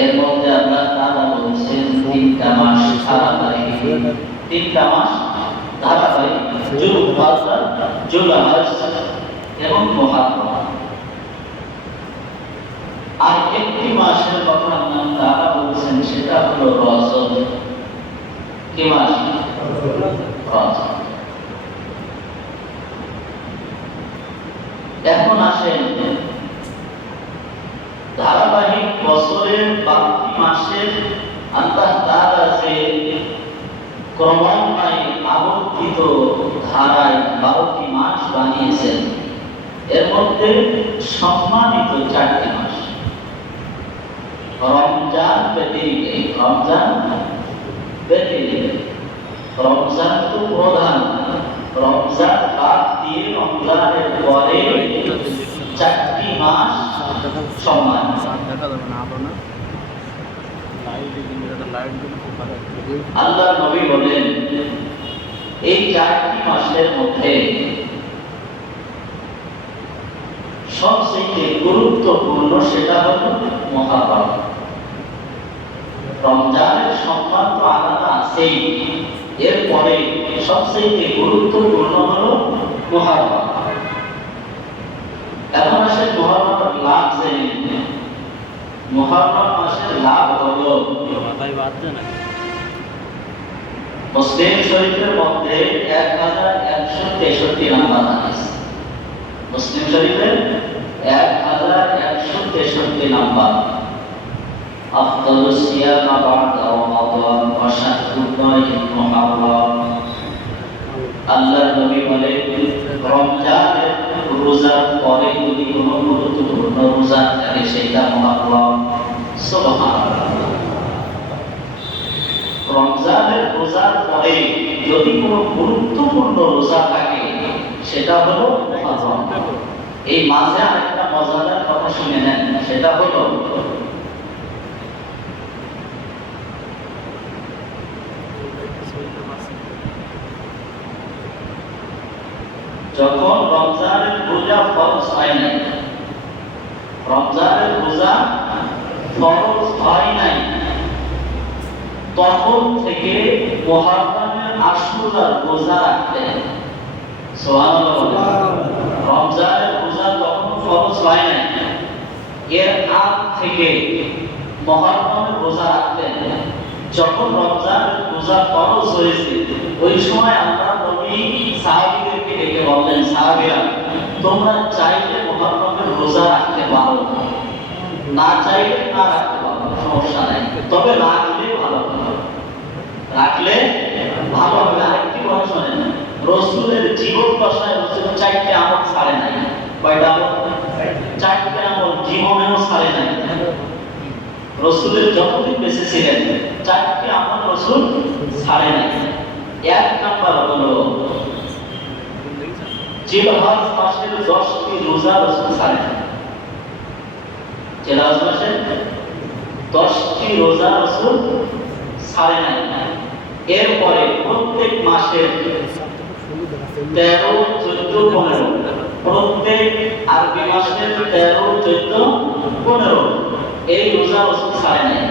এর মধ্যে আল্লাহ তাআলা বলেছেন তিনটা মাস ধারাবাহিক, তিনটা মাস ধারাবাহিক, যুলকাদা, যুলহজ এবং মুহররম। আর একটি মাসের কথা আল্লাহ তাআলা বলেছেন, সেটা হলো রজব। কি মাস? রজব। এখন আসেন ধারাবাহিক বছরের বাকি মাসের আল্লাহ তাআলা যে ক্রমান্বয়ে আবর্তিত ধারায় 12টি মাস বানিয়েছেন, এর মধ্যে সম্মানিত 4টি মাস। রমজান ব্যতীত, রমজান ব্যতীত, রমজান তো প্রধান, রমজান বাদ দিয়ে রমজানের পরে 4টি মাস সম্মানিত। আল্লাহ নবী বলেন, এই 4টি মাসের মধ্যে সবচেয়ে গুরুত্বপূর্ণ সেটা হলো মুহররম। রমজানের সম্মান তো আলাদা আছেই, এরপরে সবচেয়ে গুরুত্বপূর্ণ হলো মুহররম। এখন আসে মুহররমের লাভ জেনে নিন। মুহররম মাসের লাভ হলো, মুসলিম শরীফের মধ্যে 1163 নাম্বার হাদিস, মুসলিম শরীফের 1163 নাম্বার। আফদালুস সিয়াম বা'দা রমাদান ওয়া শাহরুল্লাহিল মুহররম। আল্লাহর নবী বলেন, রমজানের রোজার পরে যদি কোনো গুরুত্বপূর্ণ রোজা থাকে সেটা মুহররম। সুবহানাল্লাহ। রমজানের রোজার পরে যদি কোনো গুরুত্বপূর্ণ রোজা থাকে সেটা হলো মুহররম। এই মাঝে আরেকটা মজাদার কথা শুনে নেন, সেটা হলো যখন রমজানের রোজা ফরজ হয় নাই, রমজানের রোজা ফরজ হয় নাই, তখন থেকে মুহররমের আশুরার রোজা রাখতেন। সুবহানাল্লাহ। রমজানের রোজা তখন ফরজ হয় নাই, এর আগ থেকে মুহররমের রোজা রাখতেন। যখন রমজানের রোজা ফরজ হয়েছে, ওই সময় আল্লাহ নবী সাহাবীদেরকে ডেকে বললেন, সাহাবীরা, তোমরা চাইলে মুহররমের রোজা রাখতে পারো, না চাইলে না রাখতে পারো, সমস্যা নাই, তবে রাখলে ভালো হবে, রাখলে ভালো হবে। আরেকটি কথা শোনেন, রাসূলের জীবন দশায় রাসূল 4টে আমল ছাড়ে নাই। কয়টা আমল? 4টে আমল জীবনেও ছাড়ে নাই। রাসূলের যতদিন বেঁচে ছিলেন 4টে আমল রাসূল ছাড়ে নাই। 1 নাম্বার হলো জিলহজ মাসের 10টি রোজা রাসূল ছাড়ে নাই। জিলহজ মাসের 10টি রোজা রাসূল ছাড়ে নাই। এরপরে প্রত্যেক মাসের 13, 14, 15, প্রত্যেক আরবি মাসের 13, 14, 15 এই রোজা রাসূল ছাড়ে নাই।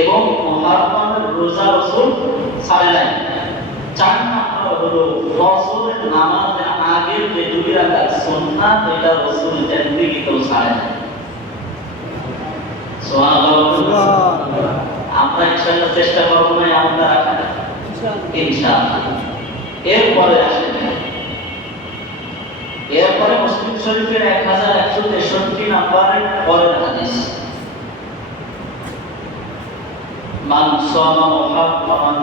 এবং মুহররমের রোজা রাসূল ছাড়ে নাই। 4 নাম্বার হলো ফজরের নামাজের আগে যে 2 রাকাত সুন্নাত, এটা রাসূল জিন্দেগিতেও ছাড়ে নাই। সুবহানাল্লাহ। আমরা ইনশাআল্লাহ চেষ্টা করব না আমরা রাখা, ইনশাআল্লাহ। এরপরে আসেন, এরপরে মুসলিম শরীফের 1163 নম্বরের পরের হাদিস, মান সামা মুহররমান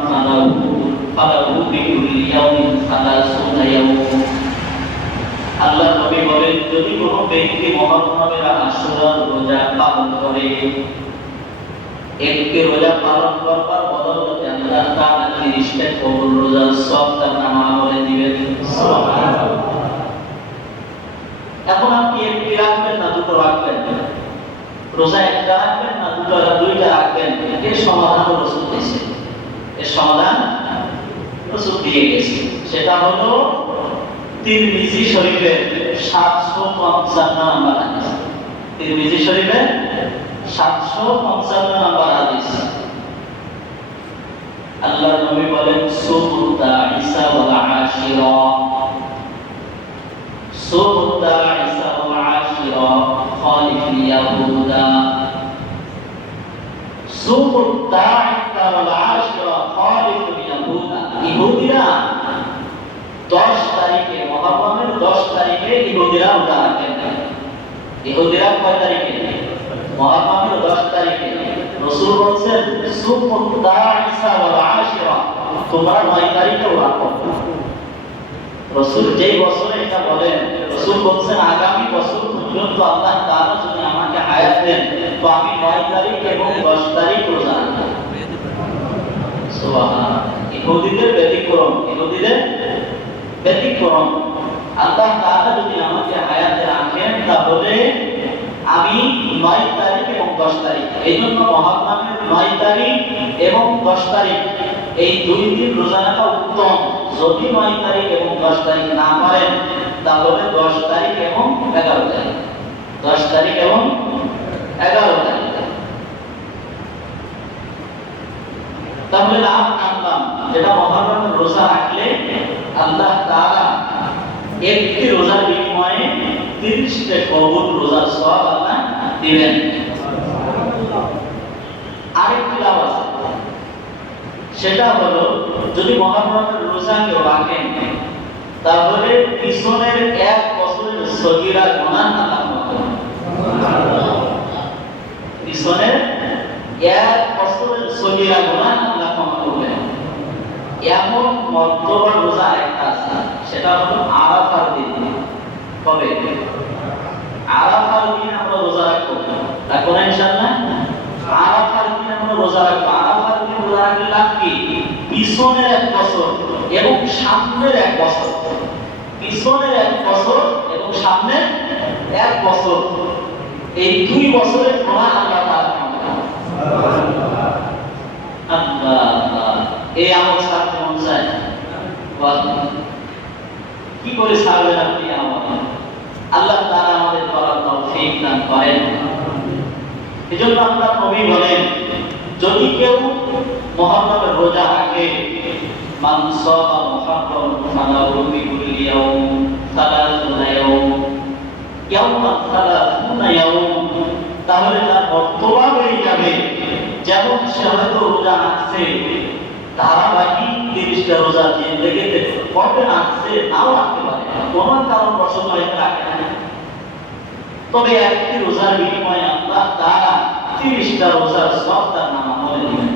ফালাহু বিকুল্লি ইয়াউমিন 30 ইয়াওম। আল্লাহ নবী বলেন, যদি কোনো ব্যক্তি মুহররমের আশুরার রোজা পালন করে, একটি রোজা পালন করবার বদলে আল্লাহ তাআলা 30টা কবুল রোজার সওয়াব তার নামামলে দিবেন। সুবহানাল্লাহ। এখন আপনি একটি রাখবেন না দুটো রাখবেন? রোজা একটা রাখবেন না দুইটা রাখবেন? এর সমাধান রাসূল দিয়েছে, এর সমাধান রাসূল দিয়ে গেছে। সেটা হলো তিরমিজি শরীফের 755 নম্বর হাদিস। তিরমিজি শরীফের 755 নম্বর হাদিস। আল্লাহর নবী বলেন সুবুতা ঈসা ওয়াল আশিরা, সুবুতা ঈসা ওয়াল আশিরা খালিফুল ইয়াহুদা, সুবুতা ঈসা ওয়াল আশিরা খালিফুল ইয়াহুদা। ইহুদিরা 10 তারিখে, মুহররমের 10 তারিখে ইহুদিরা রোজা রাখেন। ইহুদিরা কয় তারিখে? মুহররমের 10 তারিখে। রাসূল বলেন সুবুতা ঈসা ওয়াল আশিরা, তোমরা 9 তারিখে রাখো। রাসূল যেই বছরে এটা বলেন, রাসূল বলেন আগামী বছর পর্যন্ত আল্লাহ তাআলা যদি আমাকে হায়াত দেন তো আমি 9 তারিখ এবং 10 তারিখ রোজা রাখব। সুবহানাল্লাহ। ইহুদিদের ব্যতিক্রম, ইহুদিদের ব্যতিক্রম। আল্লাহ তাআলা যদি আমাকে হায়াতে রাখেন তাহলে আমি 9 তারিখ এবং 10 তারিখ, এইজন্য মুহররমের 9 তারিখ এবং 10 তারিখ এই দুই দিন রোজা রাখা উত্তম। যদি 9 তারিখ এবং 10 তারিখ না পারেন তাহলে 10 তারিখ এবং 11 তারিখ, 10 তারিখ এবং 11 তারিখ। তাহলে লাভ আনলাম যেটা মুহররমের রোজা রাখলে আল্লাহ তাআলা একটি রোজার বিনিময়ে 30টা কবুল রোজার সওয়াব আল্লাহ দিবেন। আরেকটি লাভ আছে, সেটা হলো যদি মুহররমের রোজা কেউ রাখেন তাহলে পিছনের 1 বছরের সগীরা গুনাহ আল্লাহ মাফ করেন। পিছনের 1 বছরের সগীরা গুনাহ আল্লাহ মাফ করবেন। এমন মর্তবার রোজা একটা আছে, সেটা হলো আরাফার দিন। কবে? আরাফার দিন আমরা রোজা রাখবো, রাখবো না ইনশাআল্লাহ? আরাফার দিন আমরা রোজা রাখবো। আরাফার দিন রোজা রাখলে লাভ কি? পিছনের 1 বছর এবং সামনের 1 বছর, পিছনের 1 বছর এবং সামনের 1 বছর, এই 2 বছরের গুনাহ আল্লাহ তাআলা মাফ করেন। আল্লাহ, এই আমল ছাড়তে মন চায়? কি করে ছাড়বেন আপনি আমল? আল্লাহ তাআলা আমাদের করার তৌফিক দান করেন। এজন্য আল্লাহ নবী বলেন যদি কেউ মুহররমের রোজা রাখে, মান সামা মুহররম ফালাহু বিকুল্লি ইয়াউম 30 ইয়াউম, ইয়াউমান 30 ইয়াউম, তাহলে তার মর্তবা বেড়ে যাবে। যেমন সে হয়তো রোজা রাখছে ধারাবাহিক 30টা রোজা জিন্দেগিতে কবে রাখছে, নাও রাখতে পারে, কোনো কারণ বশত হয়তো রাখে না, তবে একটি রোজার বিনিময়ে আল্লাহ তাআলা 30টা রোজার সওয়াব তার নামে দিবেন।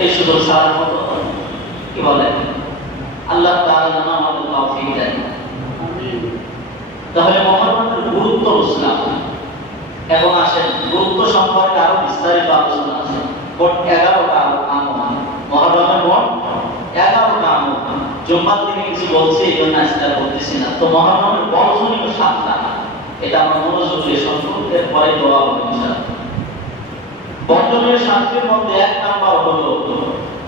এই সুযোগ ছাড়ার মতো কি বলেন? আল্লাহ তাআলা যেন আমাদের তৌফিক দেন। তাহলে মুহররমের গুরুত্ব বুঝলাম। এখন আসেন গুরুত্ব সম্পর্কে আরো বিস্তারিত আলোচনা আছে। মোট 11টা আমল, মুহররমের মোট 11টা আমল। জুম্মার দিনে কিছু বলছি, এই জন্য আজকে বলতেছি না। তো মুহররমের বর্জনীয় 7টা, এটা আমরা মনোযোগ দিয়ে শুনবো, এরপরে দোয়া হবে ইনশাআল্লাহ। বর্জনীয় 7টির মধ্যে 1 নাম্বার হলো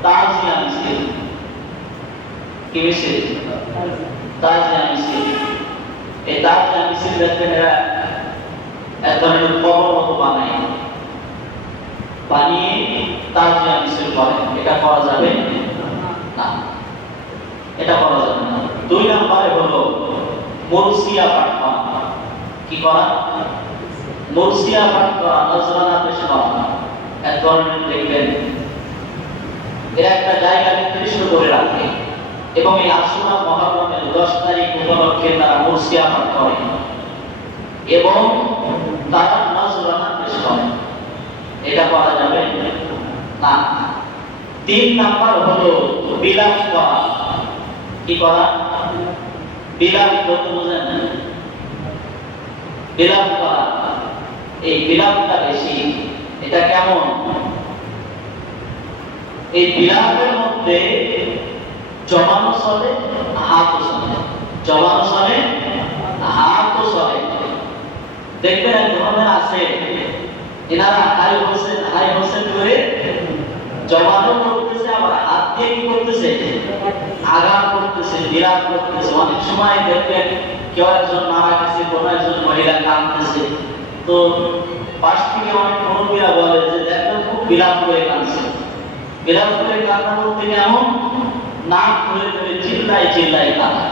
তাজিয়া মিছিল। কি মিছিল? তাজিয়া মিছিল। এই তাজিয়া মিছিল দেখবেন এরা এক ধরনের কবর মতো বানায়, বানিয়ে তাজিয়া মিছিল করে। এটা করা যাবে না, এটা করা যাবে না। 2 নম্বরে হলো মুরসিয়া পাঠ করা। কি করা? মুরসিয়া পাঠ করা, নজরানা পেশ করা। এক ধরনের দেখবেন এরা একটা জায়গা নির্দিষ্ট করে রাখে এবং এই আশুরা মুহররমের 10 তারিখ উপলক্ষে তারা মুরসিয়া পাঠ করে এবং তারা নজরানা পেশ করে। এটা করা যাবে না। 3 নাম্বার হলো বিলাপ করা। কি করা? বিলাপ করতে বুঝেন? বিলাপ করা, এই বিলাপটা বেশি। এটা কেমন? এই বিলাপের মধ্যে জমানো চলে, হাতও চলে, জমানো চলে, হাতও চলে। দেখবেন এক ধরনের আছে এনারা হাই হোসেন করে জমানো করতেছে, আবার হাত দিয়ে কি করতেছে? আঘাত করতেছে, বিরাট করতেছে। অনেক সময় দেখবেন কেউ একজন মারা গেছে, কোনো একজন মহিলা কাঁদতেছে, তো পাশ থেকে অনেক মুরব্বীরা বলে যে দেখো খুব বিলাপ করে কাঁদছে। বিলাপ করে কান্না করতে এমন নাক ধরে ধরে চিল্লায় চিল্লায় কাঁদা,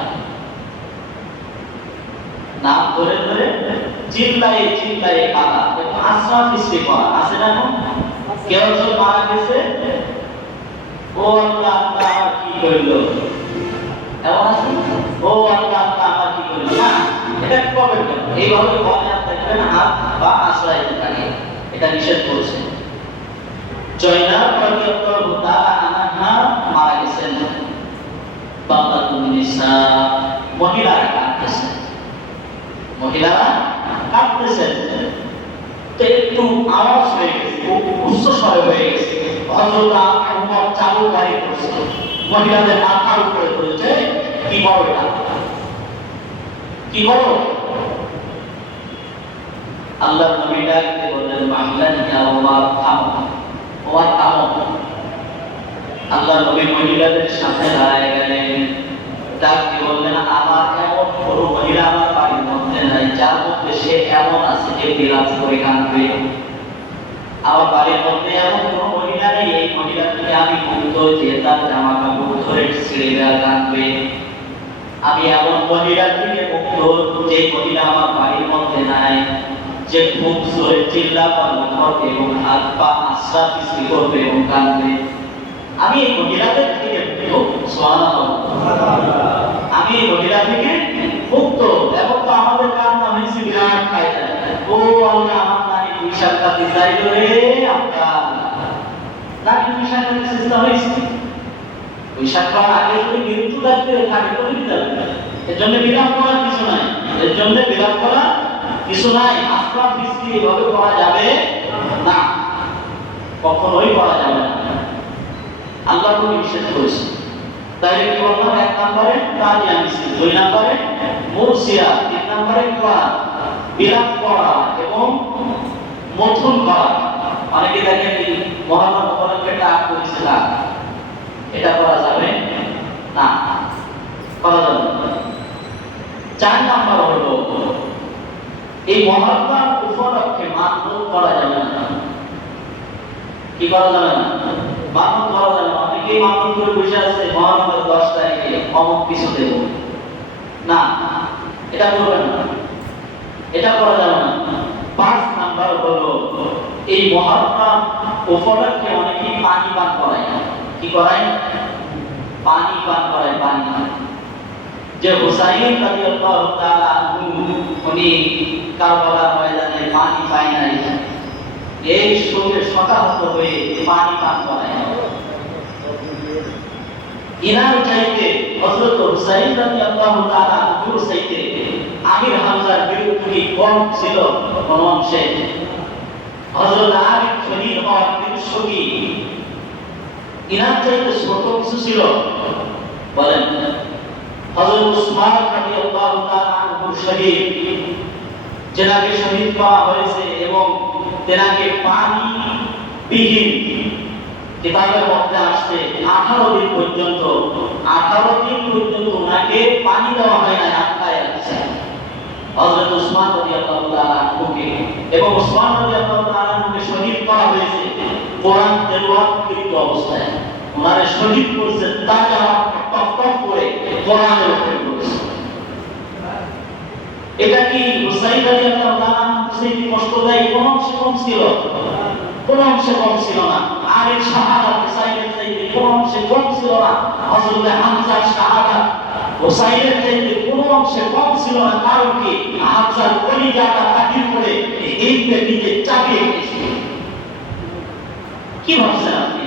নাক ধরে ধরে চিল্লায় চিল্লায় কাঁদা, আশ্রা সৃষ্টি করা আছে না? কেউ একজন মারা গেছে, ও আল্লাহ আল্লাহ আমার কি করলো, এমন আছে, ও আল্লাহ আল্লাহ আমার কি করলো না, এটা কবে কেন এইভাবে বলে দেখবেন হাত বা আশ্রয় থাকে, এটা নিষেধ করছে। জয়নাব রাদিয়াল্লাহু তাআলা আনহা মারা গেছেন, বাংলাতুন নিসা, মহিলারা কাঁদতেছেন, মহিলারা কাঁদতেছেন, তো একটু আওয়াজ হয়ে গেছে, উচ্চ স্বরে হয়ে গেছে। হযরত ওমর চাবুক বাড়ি করছে, মহিলাদের মাথার উপরে ধরেছে, কি বলো এটা, কি বলো? আল্লাহর নবী ডাকতে বললেন, মাহলান ইয়া ওমর, থামো, ওমর থামো। আল্লাহর নবী মহিলাদের সামনে দাঁড়ায় গেলেন, ডাকতে বললেন, আমার এমন কোনো মহিলা আমার বাড়ির মধ্যে নাই যার মধ্যে সে এমন আছে যে বিলাপ করে কাঁদবে। আমার বাড়ির মধ্যে এমন কোনো মহিলা নেই এই মহিলা থেকে আমি মুক্ত, যে তার জামা কাপড় ধরে ছিঁড়ে দেওয়া কাঁদবে। আমি এমন মহিলা থেকে মুক্ত যে মহিলা আমার বাড়ির মধ্যে নাই, যে খুব জোরে চিল্লা পাল্লা করবে এবং হাত পা আশ্রা সৃষ্টি করবে এবং কাঁদবে। আমি এই মহিলাদের থেকে মুক্ত, সুবহানাল্লাহ, আমি এই মহিলা থেকে মুক্ত। এবং তো আমাদের কান্না হয়েছে বিরাট কায়দা, ও আল্লাহ আমার নারী পোশাক কাটি চাইল রে, আপনার নারী পোশাক কাটি চেষ্টা হয়েছে, পোশাক পাওয়ার আগে যদি মৃত্যু থাকতে থাকে তো দিতে হবে। এর জন্য বিলাপ করার কিছু নাই, এর জন্য বিলাপ করা কিছু নাই। আশ্রা সৃষ্টি এভাবে করা যাবে না, কখনোই করা যাবে না, আল্লাহ তো নিষেধ করেছে। তাই কি বললাম, এক নম্বরে তাজিয়া মিছিল, দুই নম্বরে মুরসিয়া, তিন নম্বরে বিলাপ করা এবং মথুন করা। অনেকে দেখেন কি মহরম উপলক্ষে টাক করেছে, এটা করা যাবে না, করা যাবে না। চার নম্বর হলো এই মহরম উপলক্ষে মানবত করা যাবে না। কি করা যাবে না? মানবত করা যাবে না। অনেকেই মানবত করে বসে আছে মহরমের 10 তারিখে অমুক কিছু দেব না, এটা করবেন না, এটা করা যাবে না। 5 নাম্বার হলো এই মহরম উপলক্ষে অনেকেই পানি পান করায়। কি করায়? পানি পান করায়, পানি। যে হুসাইন রাদিয়াল্লাহু তাআলা আনহু উনি কারবালার ময়দানে পানি পায় নাই, এই শোকে শতাহত হয়ে পানি পান করায়। ইনার চাইতে হযরত হুসাইন রাদিয়াল্লাহু তাআলা আনহুর চাইতে আমির হামজার বিরুদ্ধে কম ছিল কোন অংশে। হযরত আলী শহীদ হওয়ার বিশ্বকি ইনার চাইতে ছোট কিছু ছিল বলেন? হযরত উসমান রাদিয়াল্লাহু তাআলা আনহু শহীদ, যেনাকে শহীদ করা হয়েছে এবং তেনাকে পানি বিহীন, কিতাবের মধ্যে আসছে 18 দিন পর্যন্ত, 18 দিন পর্যন্ত ওনাকে পানি দেওয়া হয় না, আটকায় আছে হযরত উসমান রাদিয়াল্লাহু তাআলা আনহুকে। এবং উসমান রাদিয়াল্লাহু তাআলা আনহুকে শহীদ করা হয়েছে কোরআন তেলাওয়াতকৃত অবস্থায়। ওনারে শহীদ করেছে তাজা টপ টপ করে কোরআনের উপরে করেছে। এটা কি হুসাইন রাদিয়াল্লাহু তাআলা আনহুকে কষ্ট দেয়? কোন অংশে কম ছিল? কোন অংশে কম ছিল না। আর এই শাহাদাত হুসাইনের চাইতে কোন অংশে কম ছিল না। হযরত হামজার শাহাদাত হুসাইনের চাইতে কোন অংশে কম ছিল না। কারণ কি? হামজার কলিজাটা কাটির করে এইতে নিজে চাপিয়ে গেছে। কি ভাবছেন আপনি?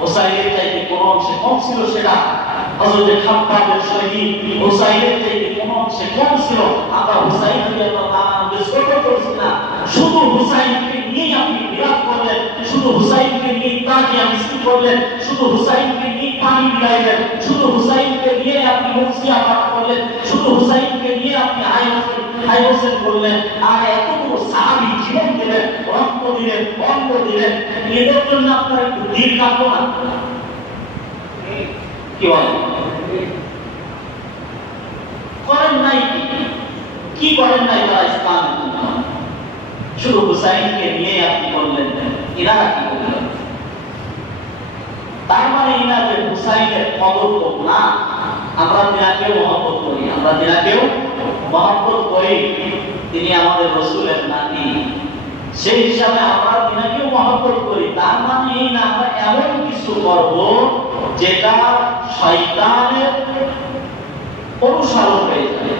হুসাইনের চাইতে কোন অংশে কম ছিল সেটা? হযরত খাব্বাবের শহীদ হুসাইনের চাইতে কোন অংশে কম ছিল? আমরা হুসাইন রাদিয়াল্লাহু তাআলা আনহুকে ছোট করছি না, শুধু হুসাইনকে নিয়ে আপনি বিরাট করলেন, শুধু হুসাইনকে নিয়ে তাজিয়া মিছিল করলেন, শুধু হুসাইনকে নিয়ে পানি বিলাইলেন, শুধু হুসাইনকে নিয়ে আপনি মুরসিয়া পাঠ করলেন, শুধু হুসাইনকে নিয়ে আপনি হাই হোসেন করলেন। আর এতগুলো সাহাবী জীবন দিলেন, রক্ত দিলেন, অঙ্গ দিলেন, এদের জন্য আপনার একটু দিল কাটবো না? কি বলেন? করেন নাই, কি করেন নাই তারা ইসলামের জন্য? শুধু হুসাইনকে নিয়ে আপনি বললেন, ইনারা কি করলেন? তার মানে ইনাদের হুসাইনের কদর না। আমরা তিনাকেও মহব্বত করি, আমরা তিনাকেও মহব্বত করি, তিনি আমাদের রসুলের নাতি, সেই হিসাবে আমরা তিনাকেও মহব্বত করি। তার মানে এই না আমরা এমন কিছু করব যেটা শয়তানের অনুসরণ হয়ে যাবে।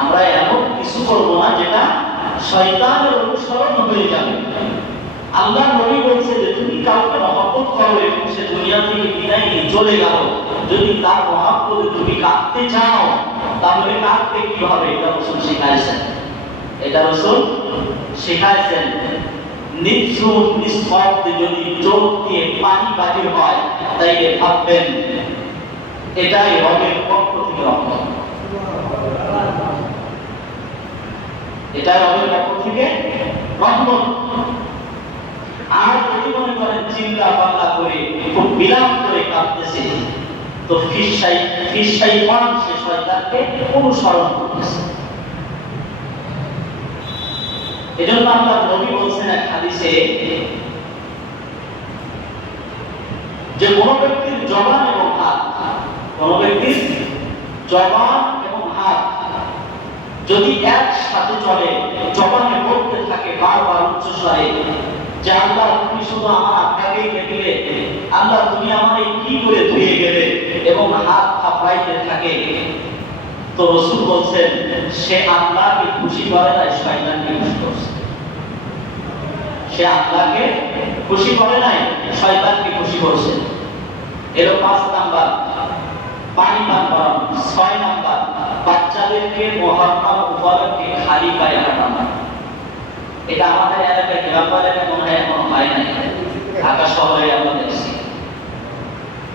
আমরা এমন কিছু করব না যেটা শয়তানের অনুসরণ হয়ে যাবে। আল্লাহ নবী বলছে যে তুমি কাউকে মহব্বত করো এবং সে দুনিয়া থেকে বিদায় নিয়ে চলে গেল, যদি তার মহব্বতে তুমি কাঁদতে চাও তাহলে কাঁদতে কি হবে? এটা রাসূল শিখাইছেন, এটা রাসূল শিখাইছেন। নিশ্চুপ নিস্তব্ধে যদি চোখ দিয়ে পানি বাহির হয় তাইলে ভাববেন এটাই রবের পক্ষ থেকে রহমত, এটাই রবের পক্ষ থেকে রহমত। আর যদি মনে করেন চিন্তা ভাবনা করে খুব বিলাপ করে কাঁদতেছে, তো ফিসাইমান সে শয়তানকে অনুসরণ করতেছে। এজন্য আল্লাহর নবী বলছেন এক হাদিসে যে কোন ব্যক্তির জবান এবং হাত, কোন ব্যক্তির জবান এবং হাত যদি একসাথে চলে, জবানে বলতে থাকে বারবার উচ্চস্বরে যে আল্লাহ তুমি শুধু আমার আত্মাকেই দেখলে, আল্লাহ তুমি আমারে কি করে ধুয়ে গেলে, এবং হাত থাপড়াইতে থাকে, তো রাসূল বলছেন সে আল্লাহকে খুশি করে নাই, শয়তানকে খুশি করছে। সে আল্লাহকে খুশি করে নাই, শয়তানকে খুশি করছে। এর 5 নাম্বার পানি পান করা, 6 নাম্বার বাচ্চাদেরকে মহররম উপলক্ষে খালি পায়ে হাঁটানো। এটা আমাদের এলাকায় গ্রাম এলাকায় মনে হয় এখন হয় নাই, ঢাকা শহরে আমরা দেখছি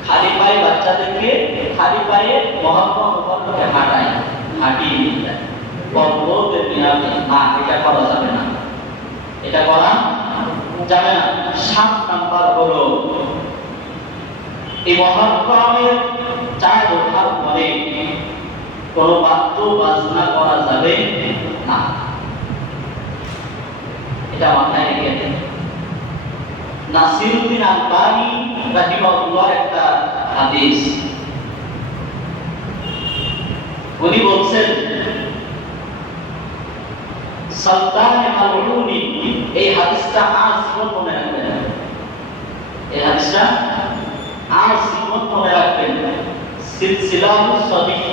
খালি পায়ে বাচ্চাদেরকে খালি পায়ে মহররম উপলক্ষে হাঁটায়, হাঁটিয়ে নিয়ে যায় পর্বতের মিনারে। না, এটা করা যাবে না, এটা করা যাবে না। 7 নাম্বার হলো এই মহররমের চাঁদ ওঠার পরে কোনো বাদ্য বাজনা করা যাবে না, এটা মাথায় রেখে দেন। নাসিরউদ্দিন আলবানী রাহিমাহুল্লাহ একটা হাদিস, উনি বলছেন সালতানে মালউনি, এই হাদিসটা আজীবন মনে রাখবেন, এই হাদিসটা আজীবন মনে রাখবেন। সিলসিলাতুস সহিহ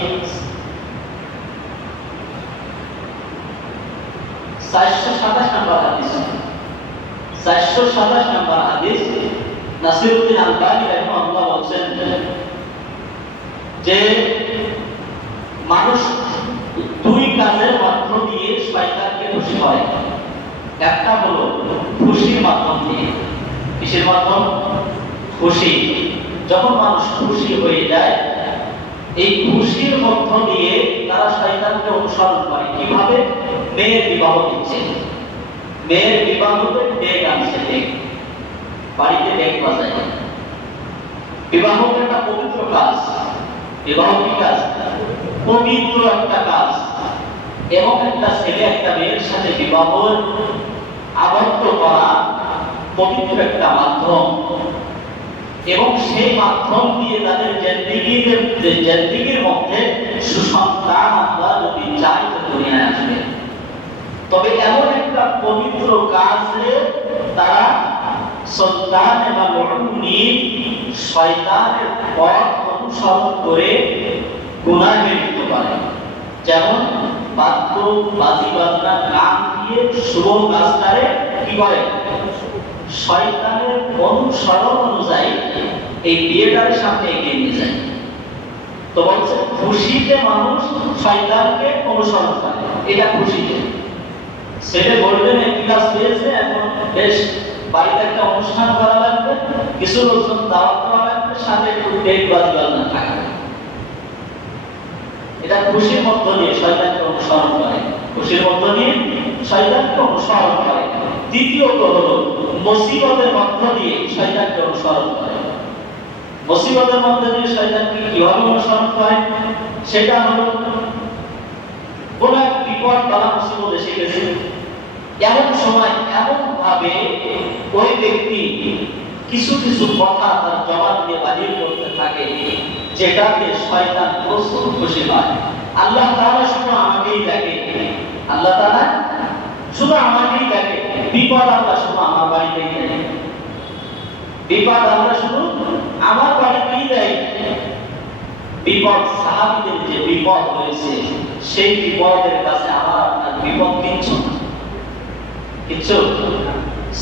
427 নম্বর হাদিস, 427 নম্বর হাদিস। নাসিরউদ্দিন আলবানী রাহিমাহুল্লাহ বলেন যে মানুষ 2 কাজের মাধ্যম দিয়ে শয়তানকে খুশি করে। একটা হলো খুশির মাধ্যম দিয়ে। কিসের মাধ্যম? খুশি। যখন মানুষ খুশি হয়ে যায়, এই খুশির মধ্য দিয়ে তারা শয়তানকে অনুসরণ করে। কিভাবে? মেয়ের বিবাহ দিচ্ছে, মেয়ের বিবাহতে ডেক আনছে, ডেক বাড়িতে ডেক বাজায়। বিবাহ একটা পবিত্র কাজ, বিবাহ কি কাজ? পবিত্র একটা কাজ। এবং একটা ছেলে একটা মেয়ের সাথে বিবাহ আবদ্ধ করা পবিত্র একটা মাধ্যম, এবং সেই মাধ্যম দিয়ে তাদের জিন্দেগির মধ্যে সুসন্তান আমরা যদি চাই তো দুনিয়ায় আসবে। তবে এমন একটা পবিত্র কাজে তারা সন্তান এবং শয়তানের পথ অনুসরণ করে গুনাহে লিপ্ত করে। যেমন বাদ্য বাজি বাজনা গান দিয়ে শুভ কাজটারে কি করে? শয়তানের অনুসরণ অনুযায়ী এই বিয়েটার সামনে এগিয়ে নিয়ে যায়। তো বলছে খুশিতে মানুষ শয়তানকে অনুসরণ করে, এটা খুশিতে। ছেলে বললেন ক্লাস পেয়েছে, এখন বেশ বাড়িতে একটা অনুষ্ঠান করা লাগবে, কিছু লোকজন দাওয়াত করা লাগবে, সাথে একটু ডেক বাজি বাজনা থাকবে। এটা খুশির মধ্য দিয়ে শয়তানকে অনুসরণ করে, খুশির মধ্য দিয়ে শয়তানকে অনুসরণ করে। দ্বিতীয়ত হলো মুসিবতের মধ্য দিয়ে শয়তানকে অনুসরণ করে। মুসিবতের মধ্যে দিয়ে শয়তানকে কিভাবে অনুসরণ করে, সেটা হলো কোন এক বিপদ বালা মুসিবত এসে গেছে, এমন সময় এমন ভাবে ওই ব্যক্তি কিছু কিছু কথা তার জবাব দিয়ে বাহির করতে থাকে, যেটাতে শয়তান প্রচুর খুশি হয়। আল্লাহ তাআলা শুধু আমাকেই দেখে, আল্লাহ তাআলা শুধু আমাকেই দেখে, বিপদ আল্লাহ শুধু আমার বাড়িতেই দেয়, বিপদ আল্লাহ শুধু আমার বাড়িতেই দেয়। বিপদ সাহাবীদের যে বিপদ হয়েছে, সেই বিপদের কাছে আমার আপনার বিপদ কিচ্ছু না, কিচ্ছু।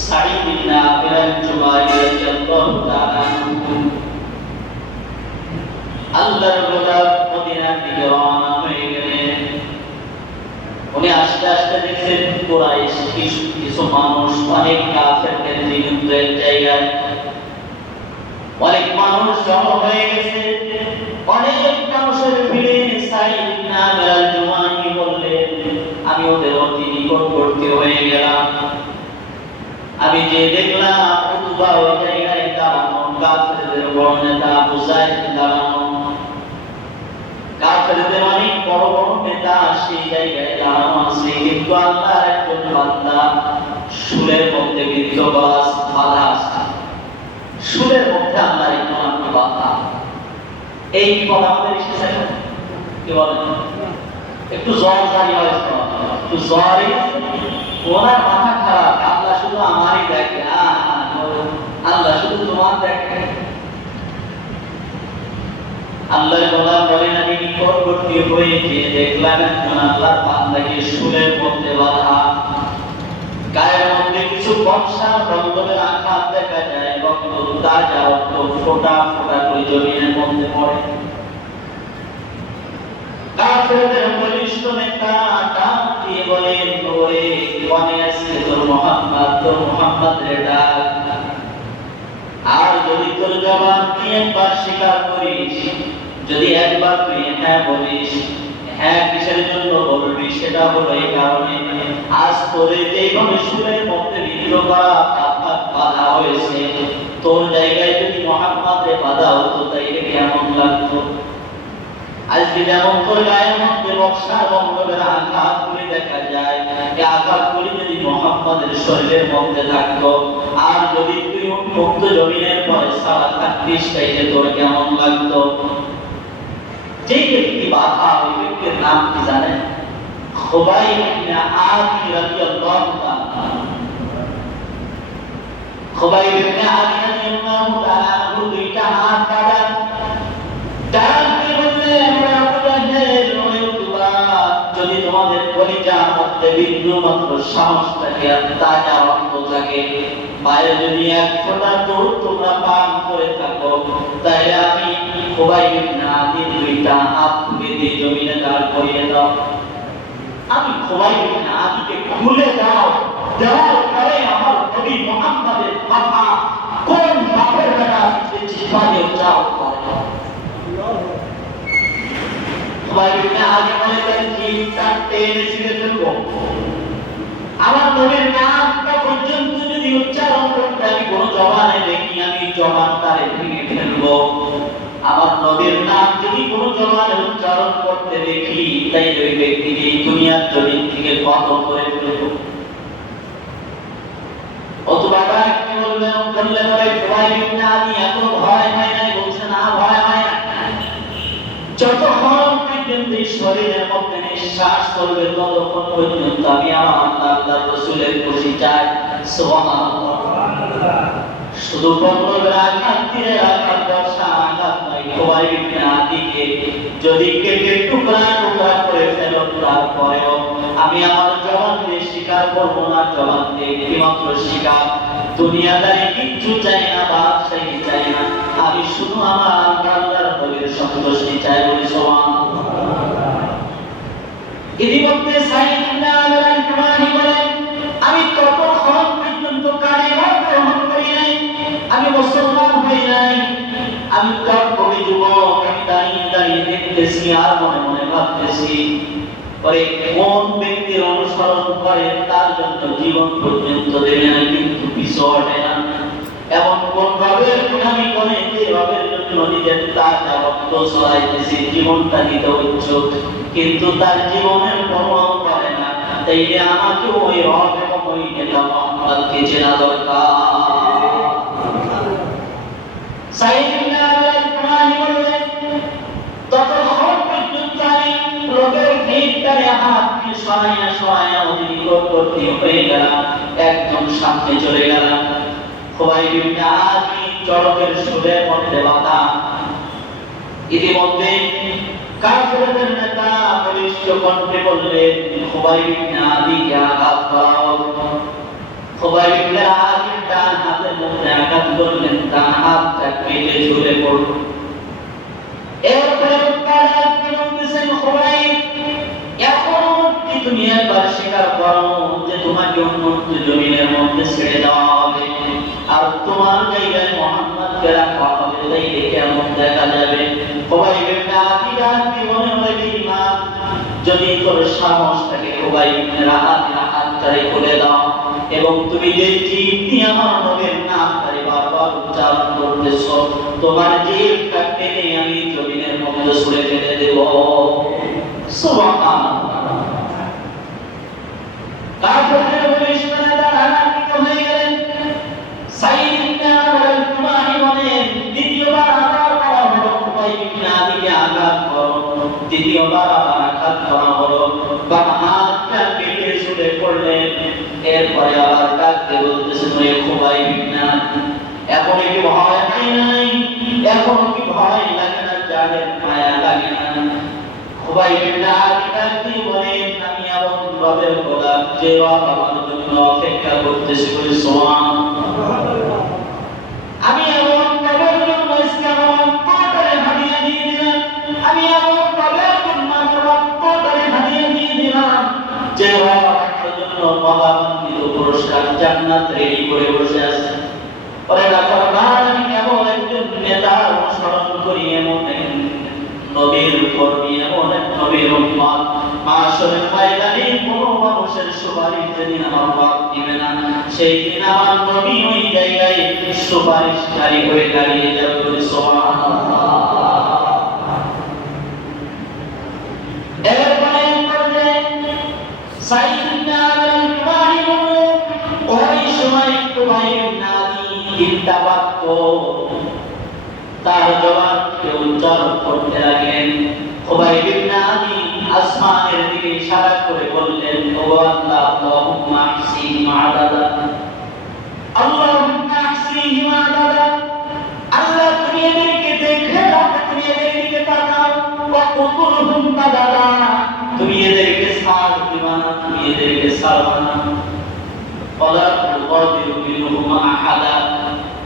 সাঈদ ইবনে আবির আল-জুবাইরি রাদিয়াল্লাহু তাআলা আল্লাহর গোলাম মদিনার দিকে রওনা হয়ে গেলেন। উনি আস্তে আস্তে দেখছেন কুরাইশ কিছু মানুষ, অনেক কাফের কেন্দ্রীয় জায়গায় অনেক মানুষ জমা হয়ে গেছে। অনেক মানুষের ভিড়ে সাঈদ ইবনে আবির আল-জুবাইরি বললেন, আমি ওদের অতি নিকটবর্তী হয়ে গেলাম। আমি যে দেখলাম উতবা ওই জায়গায় দাঁড়ানো, কাফেরদের বড় নেতা আবু জাহেল দাঁড়ানো, কাফেরদের অনেক বড় বড় নেতা সেই জায়গায় দাঁড়ানো আছে, কিন্তু আল্লাহর একজন বান্দা শুলের মধ্যে বিদ্ধবাস বাধা আছে, শুলের মধ্যে আল্লাহর একজন বাধা। এই বিপদ আমাদের এসেছে, কি বলেন? একটু জ্বর জারি হয়েছে, একটু জ্বরে ওনার মাথা খারাপ, আল্লাহ শুধু আমারই দেখে, আল্লাহ শুধু তোমার দেখে। আল্লাহর গোলাম বলেন, আমি নিকটবর্তী হয়ে গিয়ে দেখলাম একজন আল্লাহর বান্দাকে শুলের মধ্যে বাঁধা, গায়ের মধ্যে কিছু বর্ষা রক্তের আঘাত দেখা যায়, রক্ত তাজা রক্ত ফোঁটা ফোঁটা করে জমিনের মধ্যে পড়ে। কাফেরদের বলিষ্ঠ নেতা ডাক দিয়ে বলেন, ওরে কোনে আছে তোর মুহাম্মদ, তোর মুহাম্মদের ডাক। আর যদি তোর জবান দিয়ে একবার স্বীকার করিস, যদি একবার তুই হ্যাঁ বলিস, হ্যাঁ কিসের জন্য বলবি, সেটা হলো এই কারণে আজ তোরে যেভাবে সুরের মধ্যে বিদ্র করা বাধা হয়েছে, তোর জায়গায় যদি মুহাম্মদের বাধা হতো তাইলে কেমন লাগতো? আজকে যেমন তোর গায়ের মধ্যে বর্ষা বন্ধবের আঘাত করে দেখা যায়, এই আঘাতগুলি যদি মুহাম্মদের শরীরের মধ্যে থাকতো, আর যদি তুই উন্মুক্ত জমিনের পরে সারা থাকতিস, তাইলে তোর কেমন লাগতো? যেই ব্যক্তি বাধা, ওই ব্যক্তির নাম কি জানেন? খুবাইব ইবনে আদি রাদিয়াল্লাহু তাআলা। খুবাইব ইবনে আদি রাদিয়াল্লাহু তাআলা দুইটা হাত কাটা, ডান দিয়ে বললেন, যদি তোমাদের কলিজার মধ্যে বিন্দু মাত্র সাহস থাকে আর তাজা রক্ত থাকে, মায়ের যদি এক ফোঁটা দুধ তোমরা পান করে থাকো, তাহলে আমি খুবাইব ইবনে আদি দুইটা হাত খুলে দিয়ে জমিনে দাঁড় করিয়ে দাও। আমি খুবাইব ইবনে আদিকে খুলে দাও, দেওয়ার পরে আমার নবী মুহাম্মদের কথা কোন বাপের বেটা আসছে জিহ্বায় উচ্চারণ করে। খুবাইব ইবনে আদি বলেন, জিহ্বা টেনে ছিঁড়ে ফেলবো, আমার নবীর নামটা পর্যন্ত যদি উচ্চারণ করতে আমি কোনো জবানে দেখি, আমি জবানটারে ভেঙে ফেলবো। আমার নবীর নাম যদি কোনো জবানে উচ্চারণ করতে দেখি, তাই ওই ব্যক্তিকে এই দুনিয়ার জমিন থেকে খতম করে ফেলবো। অথবা কি বললেন? বললেন, ওই খুবাইব ইবনে আদি এখনো ভয় হয় নাই? বলছে না, ভয় হয় না। যতক্ষণ পর্যন্ত শরীরের মধ্যে নিঃশ্বাস চলবে, ততক্ষণ পর্যন্ত আমি আমার আল্লাহর রাসূলের খুশি চাই। সুবহানাল্লাহ। শুধু বন্ধবের আঘাত দিয়ে আঘাত, বর্ষা আঘাত নয়, খুবাইব ইবনে আদিকে যদি কেটে টুকরা টুকরা করে ফেলো, তারপরেও আমি আমার জবান দিয়ে স্বীকার করবো না, জবান দিয়ে একটিমাত্র স্বীকার, দুনিয়াদারি কিচ্ছু চাই না, বাদশাহী চাই না, আমি শুধু আমার আল্লাহর নবীর সন্তুষ্টি চাই। বলি সুবহানাল্লাহ। ইতিমধ্যে সাঈদ ইবনে আবির আল-জুমাহি বলেন, আমি ততক্ষণ পর্যন্ত কালিমা গ্রহণ করি নাই, আমি মুসলমান হই নাই, আমি তার কবি যুবক, আমি দাঁড়িয়ে দাঁড়িয়ে দেখতেছি আর মনে মনে ভাবতেছি, পরে কোন ব্যক্তির অনুসরণ করে তার জন্য জীবন পর্যন্ত দেবে না, কিন্তু পিছু হটে না। এমন কোন ভাবে আমি করে যে ভাবের জন্য জন্য নিজের তাজা রক্ত ছড়াইতেছে, জীবনটা দিতে ইচ্ছুক, কিন্তু তার জীবনের পরোয়া করে না। তাই আমাকে ওই রব এবং ওই নেতা মুহাম্মদকে চেনা দরকার। সাইয়েদনা আল-কুরআনি বললেন, ততক্ষণ পর্যন্ত আমি লোকের ভিড়টারে হাতকে সরাইয়া সরাইয়া নিকটবর্তী হয়ে গেলাম, একদম সামনে চলে গেলাম। খুবাইব ইবনে আদি চড়কের সুরের মধ্যে বাধা। ইতিমধ্যে কাফেরদের নেতা বলিষ্ঠ কণ্ঠে বললেন, খুবাইব ইবনে আদিকে আঘাত করাও। খুবাইব ইবনে আদি ডান হাতের মধ্যে আঘাত করলেন, ডান হাতটা কেটে ঝরে পড়ল। এরপরে বলতেছেন, খুবাইব, এখনো কি তুমি একবার স্বীকার করো যে তোমাকে উন্মুক্ত জমিনের মধ্যে ছেড়ে দেওয়া হবে আর তোমার জায়গায় মুহাম্মদকে রাখা হবে? তাই কেমন দেখা যাবে? খুবাইব ইবনে আদি ডান জীবনে হইবে ইমান, যদি তোর সাহস থাকে খুবাইব ইবনে আদি হাতটারে খুলে দাও এবং তুমি যে জিদ দিয়ে আমার নবীর নামটারে বারবার উচ্চারণ করতেছো, তোমার জিদটা টেনে আমি জমিনের মধ্যে ছুঁড়ে ফেলে দেব। সুবহানাল্লাহ। কাফেরদের বলিষ্ঠ নেতা আনন্দিত হয়ে গেলেন। সাইয়েদনা আল-কুরআনি বলেন, দ্বিতীয়বার আবার করা হলো, খুবাইব ইবনে আদিকে আঘাত করো। দ্বিতীয়বার আবার আঘাত করা হলো, বাম হাতটা কেটে ঝরে পড়লেন। এরপরে আবার ডাকতে বলতেছেন, ওই খুবাইব ইবনে আদি, এখন কি ভয় নাই? এখন কি ভয় লাগে না? জানের মায়া লাগে না? খুবাইব ইবনে আদি ডাকতে বলেন, আমি এমন রবের গোলাম যে রব আমার জন্য অপেক্ষা করতেছে। বলে সুবহানাল্লাহ। আমি এমন রবের জন্য ইসলাম অন্তরে হাদিয়া দিয়ে দিলাম। আমি এমন রবের জন্য আমার অন্তরে হাদিয়া দিয়ে দিলাম যে রব আমার জন্য মহামন্ডিত পুরস্কার জান্নাত রেডি করে বসে আছে। ওরে ডাক্তার, আমি এমন একজন নেতার অনুসরণ করি, এমন নবীর কর্মী, এমন এক নবীর উম্মত, মাশরের ময়দানে কোনো মানুষের সুপারিশ যেদিন আমার বাদ দিবে না, সেই দিন আমার নবী ওই জায়গায় সুপারিশকারী হয়ে দাঁড়িয়ে যাবে। সুবহানাল্লাহ। এরপরে সাইয়েদনা আল-কুরআনি বলেন, ওই সময় খুবাইব ইবনে আদি তিনটা বাক্য তার জবানকে উচ্চারণ করতে লাগলেন। খুবাইব ইবনে আদি আসমানের দিকে ইশারা করে বললেন, ও আল্লাহ, আল্লাহুম্মা আহসিহিম আদাদা, আল্লাহুম্মা আহসিহিম আদাদা, আল্লাহ তুমি এদেরকে দেখে দাও, তুমি এদের দিকে তাকাও, ওয়া কুতুলহুম বাদাদা, তুমি এদেরকে সার দিবা না, তুমি এদেরকে ছাড়বা না। ওয়ালা তুগাদিরু মিনহুম আহাদা,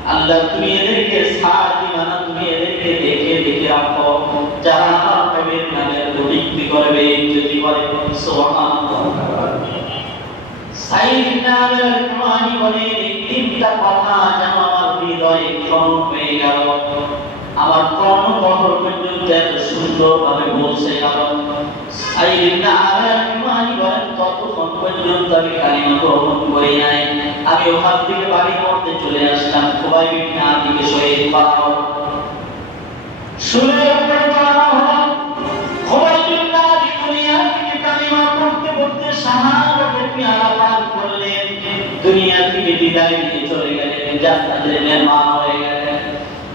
আল্লাহ তুমি এদেরকে সার দিবা না, তুমি এদেরকে দেখে দেখে রাখো, যারা আমার নবীর নামের প্রতিক্রিয়া করবে, যদি করে। সুবহানাল্লাহ। সাইয়েদনা আল-কুরআনি বলেন, এই তিনটা কথা যেন আমার হৃদয়ে খনন হয়ে গেল, আমার কর্ণগহ্বর পর্যন্ত এত সুন্দরভাবে পৌঁছে গেল। সাইয়েদনা আল-কুরআনি বলেন, ততক্ষণ পর্যন্ত আমি কালিমা গ্রহণ করি নাই। আমি ওখান থেকে বাড়ির মধ্যে চলে আসলাম। খুবাইব ইবনে আদিকে শহীদ করা হলো। সুরের উপরে করা হলো। খুবাইব ইবনে আদি দুনিয়া থেকে কালিমা পড়তে পড়তে শাহাদাতের পেয়ালা পান করলেন, দুনিয়া থেকে বিদায় নিয়ে চলে গেলেন, জান্নাতের মেহমান হয়ে গেলেন।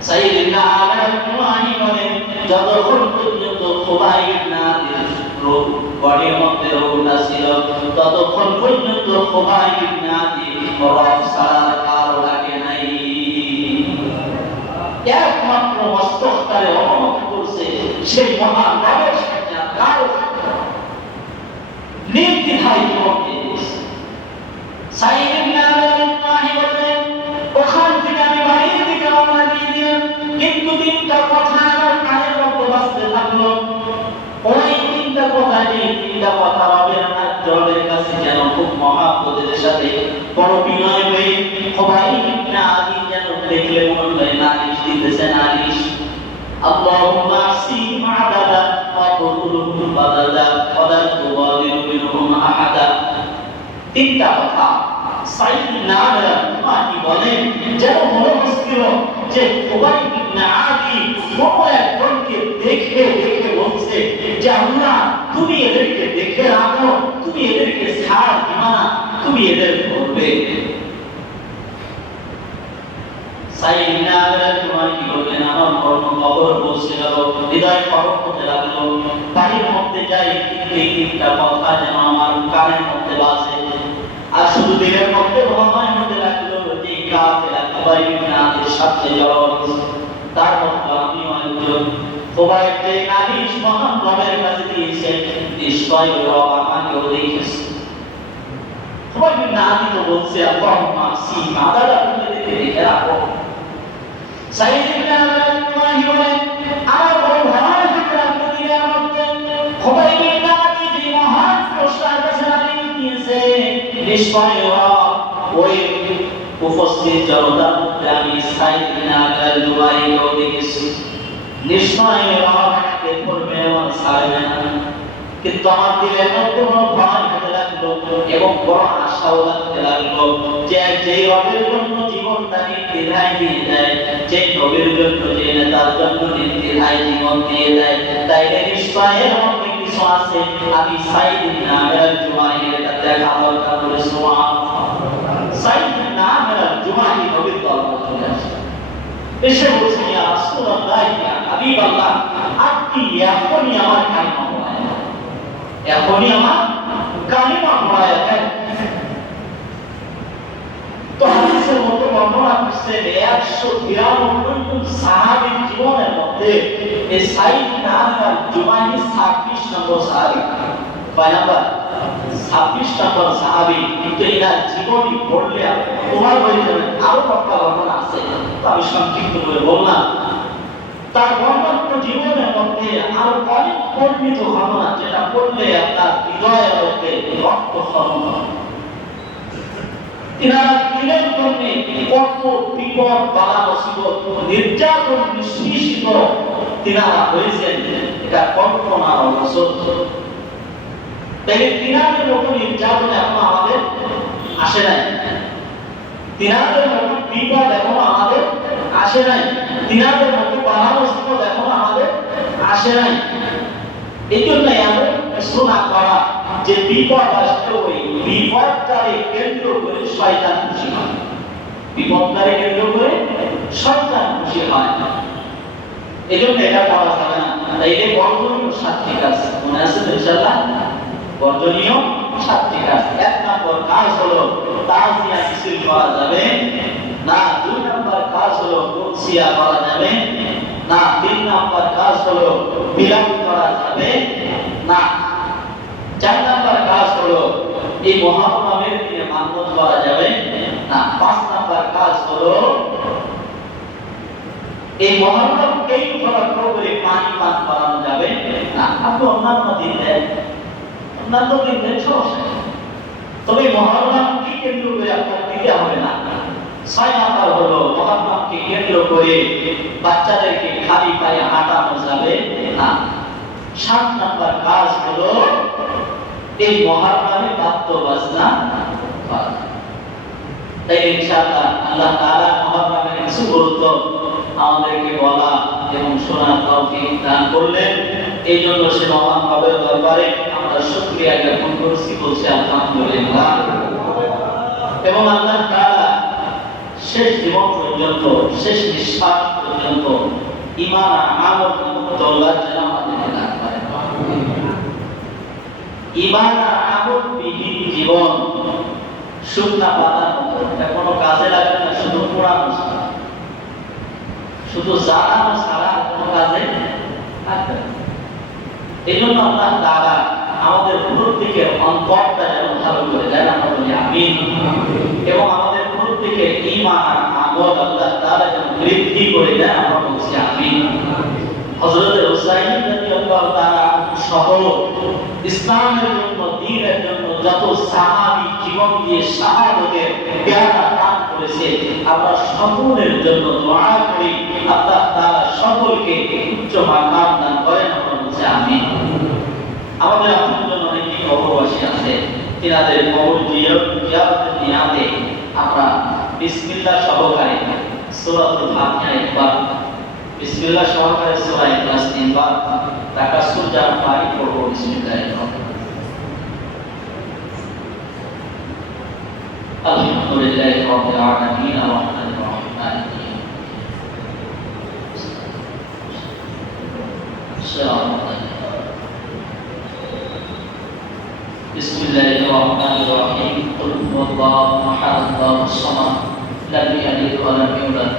সাইয়েদনা আল-কুরআনি বলেন, যতক্ষণ পর্যন্ত খুবাইব ইবনে আদির বডির মধ্যে রূহটা ছিল, ততক্ষণ পর্যন্ত খুবাইব ইবনে আদি রব ছাড়া কারো লাগে নাই। একমাত্র মস্তকটারে অবনত করছে সেই মহান রবের সাথে, কারো নির্দ্বিধায় জীবন দিয়েছে। সাইয়েদনা আল-কুরআনি বলেন, ওখান থেকে আমি বাড়ির দিকে রওনা দিয়ে দিলাম, কিন্তু তিনটা কথা আমার কানের মধ্যে বাজতে থাকলো। ওই তিনটা কথা নেই, তিনটা কথা রবের রবের কাছে যেন খুব মহাব্বতের সাথে বড় বিনয় হয়ে খুবাইব ইবনে আদি যেন দেখলে মনে হয় নালিশ দিতেছে, নালিশ। আল্লাহুম্মা আহসিহিম আদাদা ওয়া কুতুলহুম বাদাদা ওয়া তুগাদিরু মিনহুম আহাদা। তিনটা কথা সাইয়েদনা আল-কুরআনি বলেন, যেন মনে হচ্ছিল যে খুবাইব ইবনে আদি কোন একজনকে দেখে দেখে বলছে যে আল্লাহ তুমি এদেরকে দেখে রাখো, তুমি এদেরকে ছাড় দিবা না, তুমি এদের করবে। সাইদ ইবনে আবদুল্লাহ তোমার কি বললেন, আমার মরণ কবর পৌঁছে গেল, হৃদয় খরক হতে লাগলো, বাড়ির মধ্যে যাই এই তিনটা কথা যেন আমার কানের মধ্যে বাজে, আর শুধু দিলের মধ্যে ভয় হতে লাগলো যে কাফের একবার ইবনাদের সাথে জড়, তার মধ্যে আমিও একজন। খোবাইব যে নালিশ মহান রবের কাছে দিয়েছে, নিশ্চয় রব আমাকেও দেখেছে। খোবাইব নালি তো বলছে আল্লাহুম্মা সি মাদারা তুমি দেখে রাখো। সাইদ ইবনে আবদুল্লাহ বলেন আমার বড় ভয় হতে লাগলো দিলের মধ্যে, খোবাইব নালি যে মহান প্রস্তাব সালামি দিয়েছে, নিশ্চয় রব ওই উপস্থিত জনতার মধ্যে আমি সাইদ ইবনে আবদুল্লাহকেও দেখেছি, নিশ্চয় রব কে করবে আমার ছাড়বে না। কিন্তু আমার দিলের মধ্যে কোনো ভয় হতে লাগলো এবং বড় আশাও লাগতে লাগলো যে যেই রবের জন্য জীবনটা নির্দ্বিধায় দিয়ে দেয়, যে নবীর জন্য যে নেতার জন্য নির্দ্বিধায় জীবন দিয়ে দেয়, তাইলে নিশ্চয় এর মধ্যে কিছু আছে। আমি সাইদ ইবনে আবদুল্লাহের এটা দেখা দরকার বলে সুবহানাল্লাহ। সাইদ ইবনে আবদুল্লাহ নবীর দরবারে চলে আসে, এসে বলছে ইয়া রাসূলুল্লাহ ইয়া হাবিবাল্লাহ আপনি এখনই আমার কালিমা পড়ায়, এখনই আমার কালিমা পড়ায় দেন। তো হাদিসের মধ্যে বর্ণনা করছে 193 জন সাহাবীর জীবনের মধ্যে এই সাইদ ইবনে আবদুল্লাহ 26 নম্বর সাহাবী। কয় নাম্বার? 26 নম্বর সাহাবী। কিন্তু এনার জীবনী পড়লে তোমার বইতে আরো কয়েকটা বর্ণনা আছে, তো আমি সংক্ষিপ্ত করে বললাম। তার বর্ণাঢ্য জীবনের মধ্যে আরো অনেক বর্ণিত ঘটনা যেটা পড়লে আপনার হৃদয়ের মধ্যে রক্ত স্মরণ হয়। তিনারা দিনের জন্য কত বিপদ বালা মুসিবত নির্যাতন নিষ্পেষিত তিনারা হয়েছেন, এটা কল্পনার অসত্য। তাই তিনাদের মতো নির্যাতন এখনো আমাদের আসে নাই, তিনাদের মতো বিপদ এখনো আমাদের আসে নাই, তিনাদের মতো বালা মুসিবত এখনো আমাদের আসে নাই। এই জন্য এমন কিছু না করা যে বিপদ আসলে ওই বিপদটারে কেন্দ্র করে শয়তান খুশি হয়, বিপদটারে কেন্দ্র করে শয়তান খুশি হয়। এই জন্য এটা করা যাবে না। তাই এই বর্জনীয় 7টি কাজ মনে আছে তো ইনশাআল্লাহ? বর্জনীয় 7টি কাজ। 1 নম্বর কাজ হলো তাজিয়া মিছিল করা যাবে না, 2 নম্বর কাজ হলো কুরসিয়া করা যাবে না, 3 নম্বর কাজ হলো বিলাপ করা যাবে না, 4 নম্বর কাজ হলো এই মুহররমের দিনে মানত করা যাবে না, 5 নম্বর কাজ হলো এই মুহররমকেই উপলক্ষ করে পানি পান করানো যাবে না। আপনি অন্যান্য দিন দেন, অন্যান্য দিন দেন সমস্যা নেই, তবে মুহররমকে কেন্দ্র করে আপনার দিতে হবে না। 6 নম্বর হলো মুহররমকে কেন্দ্র করে বাচ্চাদেরকে খালি পায়ে হাঁটানো যাবে না। 7 নম্বর কাজ হলো এই মুহররমে বাদ্য বাজনা করা। তাই ইনশাআল্লাহ আল্লাহ তাআলা মুহররমের কিছু গুরুত্ব আমাদেরকে বলা এবং শোনার তৌফিক দান করলেন। এই জন্য সে মহান রবের দরবারে আমরা শুকরিয়া জ্ঞাপন করছি, বলছি আলহামদুলিল্লাহ। এবং আল্লাহ তাআলা শেষ জীবন পর্যন্ত, শেষ নিঃশ্বাস পর্যন্ত ঈমান আর আমল মুক্তল্লাহ যেন আমাদেরকে দান করেন। ঈমান আর আমল বিহীন জীবন শুকনা পাতার মতো, এটা কোনো কাজে লাগবে না, শুধু পোড়ানো ছাড়া, শুধু জ্বালানো ছাড়া কোনো কাজে লাগবে না। এই জন্য আল্লাহ তাআলা আমাদের প্রত্যেকের অন্তরটা যেন ভালো করে দেন, আমরা বলি আমিন। এবং আমাদের প্রত্যেকের ঈমান আর আমল আল্লাহ তাআলা যেন বৃদ্ধি করে দেন, আমরা বলছি আমিন। হযরত হুসাইন রাদিয়াল্লাহু তাআলা সহ ইসলামের জন্য, দ্বীনের জন্য যত সাহাবী জীবন দিয়ে শাহাদাতের পেয়ালা পান করেছে, আমরা সকলের জন্য দোয়া করি আল্লাহ তাআলা সকলকে উচ্চ মাকাম দান করেন, আমরা বলছি আমিন। আমাদের আপনজন অনেকে কবরবাসী আছে, তিনাদের কবর জিয়ারতের নিয়াতে আমরা বিসমিল্লাহ সহকারে সূরাতুল ফাতিহা একবার বিসমিল্লাহ সহকারে সূরা ইখলাস 3 বার তাকাসসুর যারা পারি পড়ব বিসমিল্লাহির রহমানির রহিম। আলহামদুলিল্লাহি রাব্বিল আলামিন আর রহমানির রহিম মালিকি ইয়াউমিদ্দিন। বিসমিল্লাহির রহমানির রহিম কুল হুয়াল্লাহু আহাদ আল্লাহুস সামাদ লাম ইয়ালিদ ওয়া লাম ইউলাদ